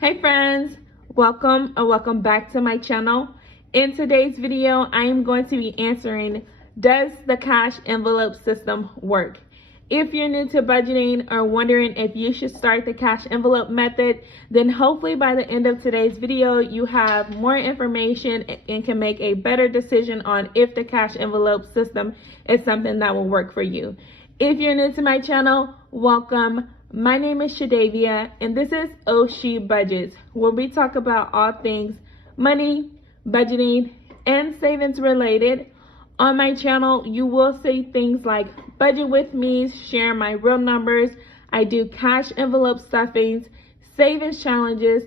Hey friends, welcome back to my channel. In today's video, I am going to be answering, does the cash envelope system work? If you're new to budgeting or wondering if you should start the cash envelope method, then hopefully by the end of today's video, you have more information and can make a better decision on if the cash envelope system is something that will work for you. If you're new to my channel, welcome. My name is Shadavia, and this is Oshi Budgets, where we talk about all things money, budgeting, and savings related. On my channel, you will see things like budget with me, share my real numbers. I do cash envelope stuffings, savings challenges,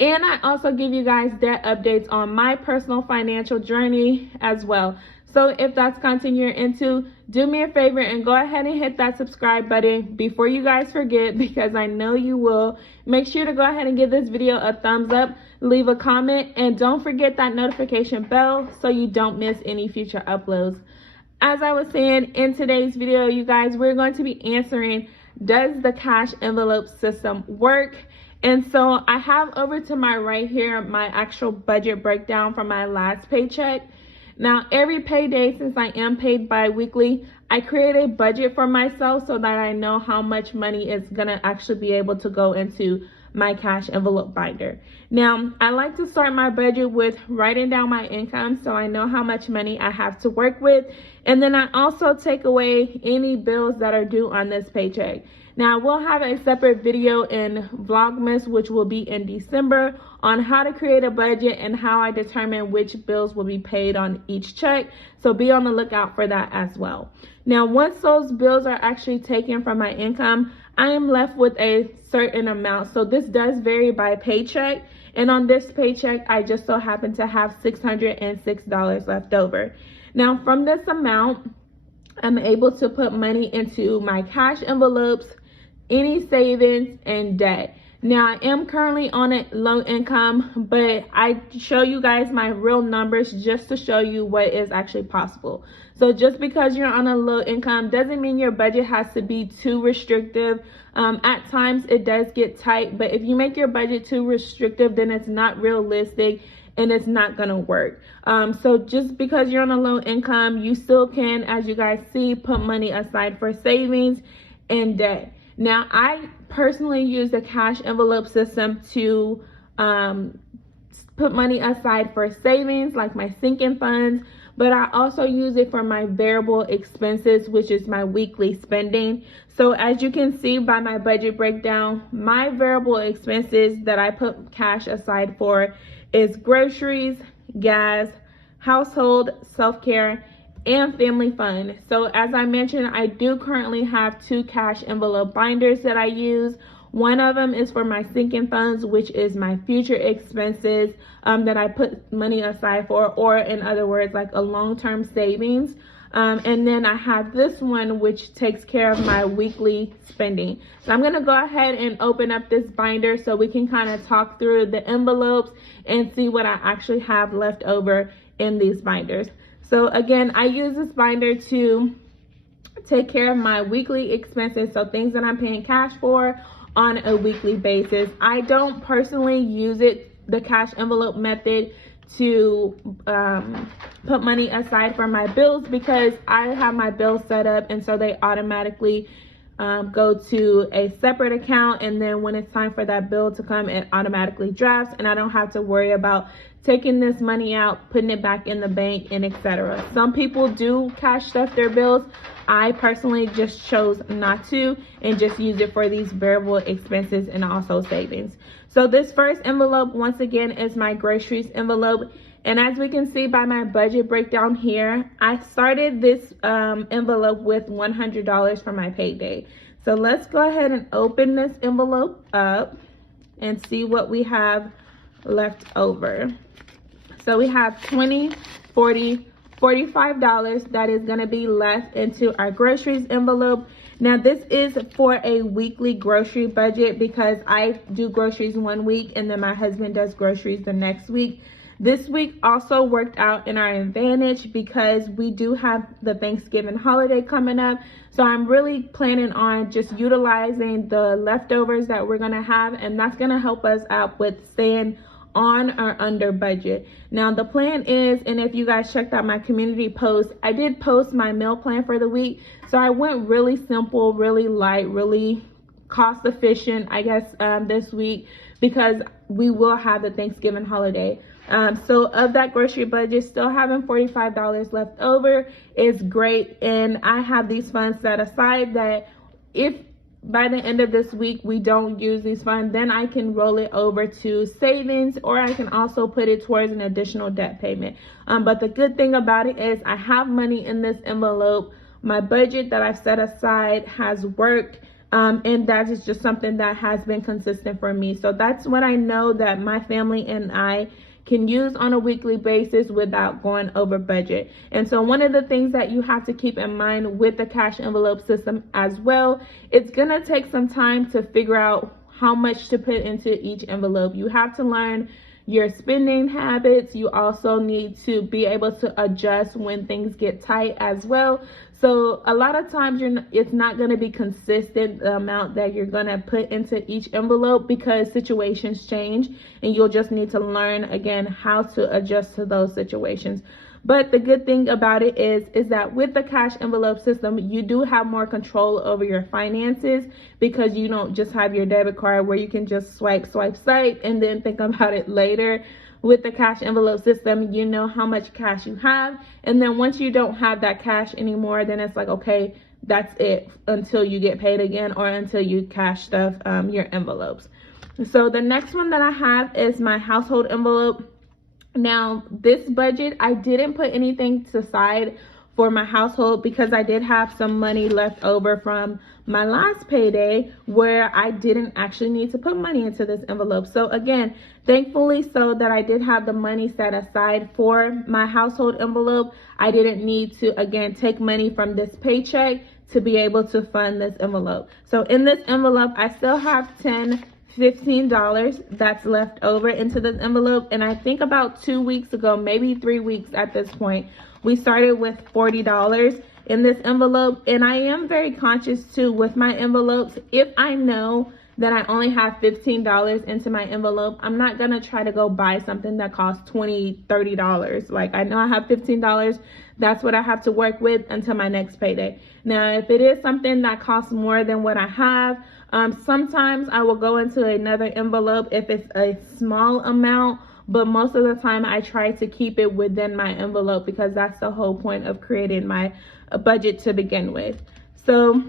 and I also give you guys debt updates on my personal financial journey as well. So if that's content you're into, do me a favor and go ahead and hit that subscribe button before you guys forget, because I know you will. Make sure to go ahead and give this video a thumbs up, leave a comment, and don't forget that notification bell so you don't miss any future uploads. As I was saying, in today's video, you guys, we're going to be answering, does the cash envelope system work? And so I have over to my right here my actual budget breakdown for my last paycheck. Now, every payday, since I am paid bi-weekly, I create a budget for myself so that I know how much money is going to actually be able to go into my cash envelope binder. Now, I like to start my budget with writing down my income so I know how much money I have to work with. And then I also take away any bills that are due on this paycheck. Now, we'll have a separate video in Vlogmas, which will be in December, on how to create a budget and how I determine which bills will be paid on each check. So be on the lookout for that as well. Now, once those bills are actually taken from my income, I am left with a certain amount. So this does vary by paycheck. And on this paycheck, I just so happen to have $606 left over. Now, from this amount, I'm able to put money into my cash envelopes, any savings, and debt. Now, I am currently on a low income, but I show you guys my real numbers just to show you what is actually possible. So just because you're on a low income doesn't mean your budget has to be too restrictive. At times it does get tight, but if you make your budget too restrictive, then it's not realistic and it's not gonna work. So just because you're on a low income, you still can, as you guys see, put money aside for savings and debt. Now, I personally use the cash envelope system to put money aside for savings, like my sinking funds, but I also use it for my variable expenses, which is my weekly spending. So as you can see by my budget breakdown, my variable expenses that I put cash aside for is groceries, gas, household, self-care, and family fun. So as I mentioned, I do currently have 2 cash envelope binders that I use. One of them is for my sinking funds, which is my future expenses that I put money aside for, or in other words, like a long-term savings. And then I have this one, which takes care of my weekly spending. So I'm gonna go ahead and open up this binder so we can kind of talk through the envelopes and see what I actually have left over in these binders. So again, I use this binder to take care of my weekly expenses, so things that I'm paying cash for on a weekly basis. I don't personally use the cash envelope method, to put money aside for my bills, because I have my bills set up and so they automatically go to a separate account, and then when it's time for that bill to come, it automatically drafts and I don't have to worry about taking this money out, putting it back in the bank, and etc. Some people do cash stuff their bills. I personally just chose not to and just use it for these variable expenses and also savings. So this first envelope, once again, is my groceries envelope. And as we can see by my budget breakdown here, I started this envelope with $100 for my payday. So let's go ahead and open this envelope up and see what we have left over. So we have $20, $40, $45 that is going to be left into our groceries envelope. Now this is for a weekly grocery budget because I do groceries one week and then my husband does groceries the next week. This week also worked out in our advantage because we do have the Thanksgiving holiday coming up. So I'm really planning on just utilizing the leftovers that we're gonna have, and that's gonna help us out with staying on or under budget. Now the plan is, and if you guys checked out my community post, I did post my meal plan for the week. So I went really simple, really light, really cost efficient, I guess, this week, because we will have the Thanksgiving holiday. So of that grocery budget, still having $45 left over is great. And I have these funds set aside that if by the end of this week we don't use these funds, then I can roll it over to savings, or I can also put it towards an additional debt payment. But the good thing about it is I have money in this envelope. My budget that I've set aside has worked. And that is just something that has been consistent for me. So that's what I know that my family and I can use on a weekly basis without going over budget. And so one of the things that you have to keep in mind with the cash envelope system as well, it's gonna take some time to figure out how much to put into each envelope. You have to learn your spending habits. You also need to be able to adjust when things get tight as well. So a lot of times it's not going to be consistent, the amount that you're going to put into each envelope, because situations change, and you'll just need to learn again how to adjust to those situations. But the good thing about it is that with the cash envelope system, you do have more control over your finances, because you don't just have your debit card where you can just swipe, and then think about it later. With the cash envelope system, you know how much cash you have. And then once you don't have that cash anymore, then it's like, okay, that's it until you get paid again, or until you cash stuff, your envelopes. So the next one that I have is my household envelope. Now this budget, I didn't put anything aside for my household because I did have some money left over from my last payday where I didn't actually need to put money into this envelope. So again, thankfully, so that I did have the money set aside for my household envelope, I didn't need to, again, take money from this paycheck to be able to fund this envelope. So in this envelope, I still have $15 that's left over into this envelope. And I think about 2 weeks ago, maybe 3 weeks at this point, we started with $40 in this envelope. And I am very conscious too with my envelopes. If I know that I only have $15 into my envelope, I'm not gonna try to go buy something that costs $20, $30. Like, I know I have $15, that's what I have to work with until my next payday. Now, if it is something that costs more than what I have, sometimes I will go into another envelope if it's a small amount, but most of the time I try to keep it within my envelope, because that's the whole point of creating my budget to begin with. So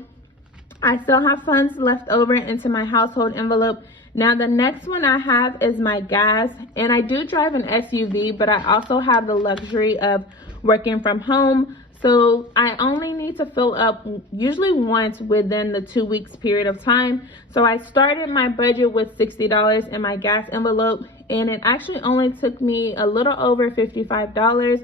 I still have funds left over into my household envelope. Now the next one I have is my gas, and I do drive an SUV, but I also have the luxury of working from home. So I only need to fill up usually once within the 2 weeks period of time. So I started my budget with $60 in my gas envelope, and it actually only took me a little over $55.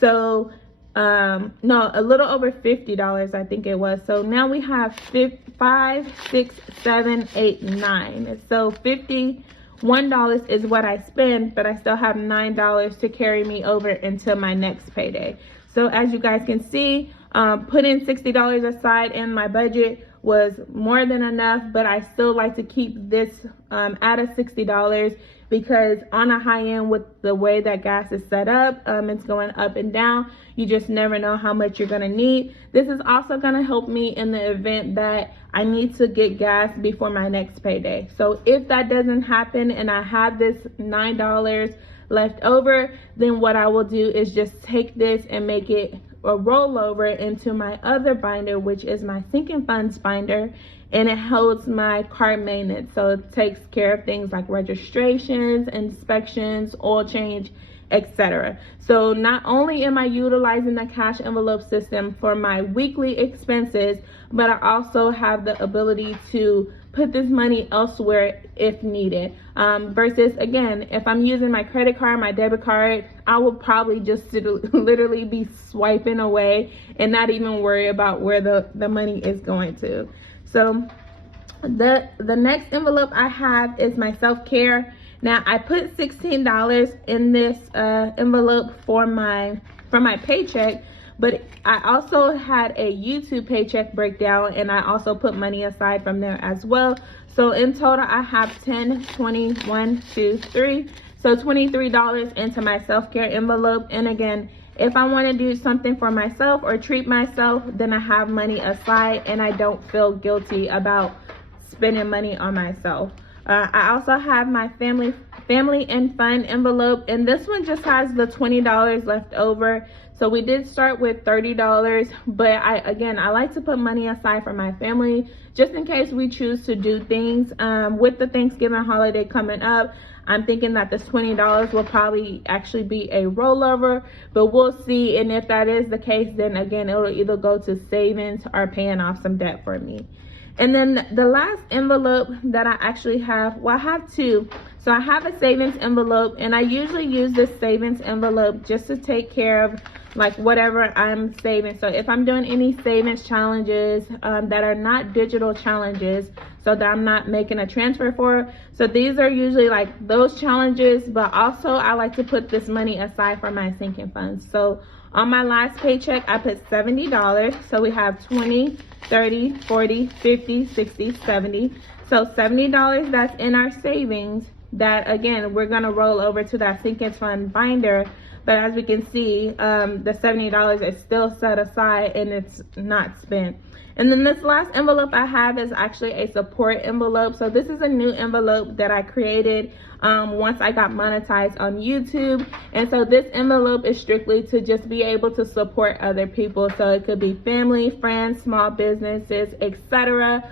So no, a little over $50, I think it was. So now we have 5, 6, 7, 8, 9. So $51 is what I spend, but I still have $9 to carry me over until my next payday. So as you guys can see, putting $60 aside in my budget was more than enough, but I still like to keep this at a $60, because on a high end with the way that gas is set up, it's going up and down. You just never know how much you're gonna need. This is also gonna help me in the event that I need to get gas before my next payday. So if that doesn't happen and I have this $9 left over, then what I will do is just take this and make it a rollover into my other binder, which is my sinking funds binder, and it holds my car maintenance. So it takes care of things like registrations, inspections, oil change, etc. So not only am I utilizing the cash envelope system for my weekly expenses, but I also have the ability to put this money elsewhere if needed. Versus, again, if I'm using my credit card, my debit card, I will probably just literally be swiping away and not even worry about where the money is going to. So the next envelope I have is my self-care. Now I put $16 in this envelope for my paycheck, but I also had a YouTube paycheck breakdown, and I also put money aside from there as well. So in total, I have 10, 20, 1, 2, 3. So $23 into my self-care envelope. And again, if I want to do something for myself or treat myself, then I have money aside and I don't feel guilty about spending money on myself. I also have my family and fun envelope, and this one just has the $20 left over. So we did start with $30, but I like to put money aside for my family just in case we choose to do things. With the Thanksgiving holiday coming up, I'm thinking that this $20 will probably actually be a rollover, but we'll see. And if that is the case, then again, it'll either go to savings or paying off some debt for me. And then the last envelope that I actually have, well, I have two. So I have a savings envelope, and I usually use this savings envelope just to take care of like whatever I'm saving. So if I'm doing any savings challenges that are not digital challenges, so that I'm not making a transfer for. So these are usually like those challenges, but also I like to put this money aside for my sinking funds. So on my last paycheck, I put $70. So we have 20, 30, 40, 50, 60, 70. So $70 that's in our savings that, again, we're going to roll over to that sinking fund binder. But as we can see, the $70 is still set aside and it's not spent. And then this last envelope I have is actually a support envelope. So this is a new envelope that I created once I got monetized on YouTube. And so this envelope is strictly to just be able to support other people. So it could be family, friends, small businesses, etc.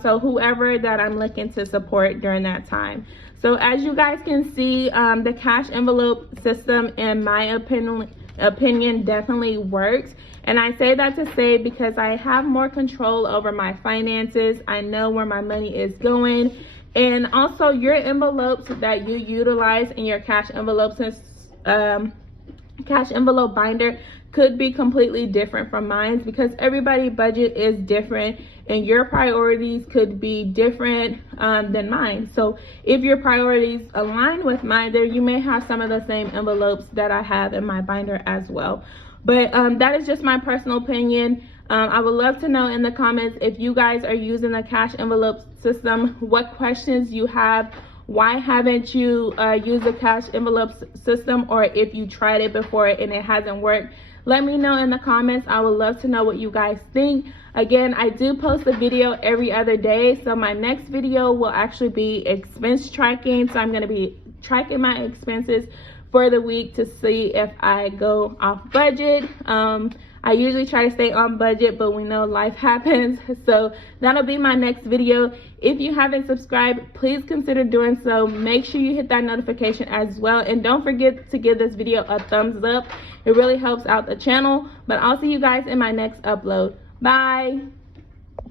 So whoever that I'm looking to support during that time. So as you guys can see, the cash envelope system, in my opinion, definitely works. And I say that to say because I have more control over my finances. I know where my money is going. And also your envelopes that you utilize in your cash envelopes, cash envelope binder could be completely different from mine because everybody's budget is different and your priorities could be different than mine. So if your priorities align with mine, then you may have some of the same envelopes that I have in my binder as well. But that is just my personal opinion. I would love to know in the comments if you guys are using the cash envelope system, what questions you have, why haven't you used the cash envelope system, or if you tried it before and it hasn't worked. Let me know in the comments. I would love to know what you guys think. Again, I do post a video every other day, so my next video will actually be expense tracking. So I'm going to be tracking my expenses for the week to see if I go off budget. I usually try to stay on budget, but we know life happens. So that'll be my next video. If you haven't subscribed, please consider doing so. Make sure you hit that notification as well. And don't forget to give this video a thumbs up. It really helps out the channel. But I'll see you guys in my next upload. Bye.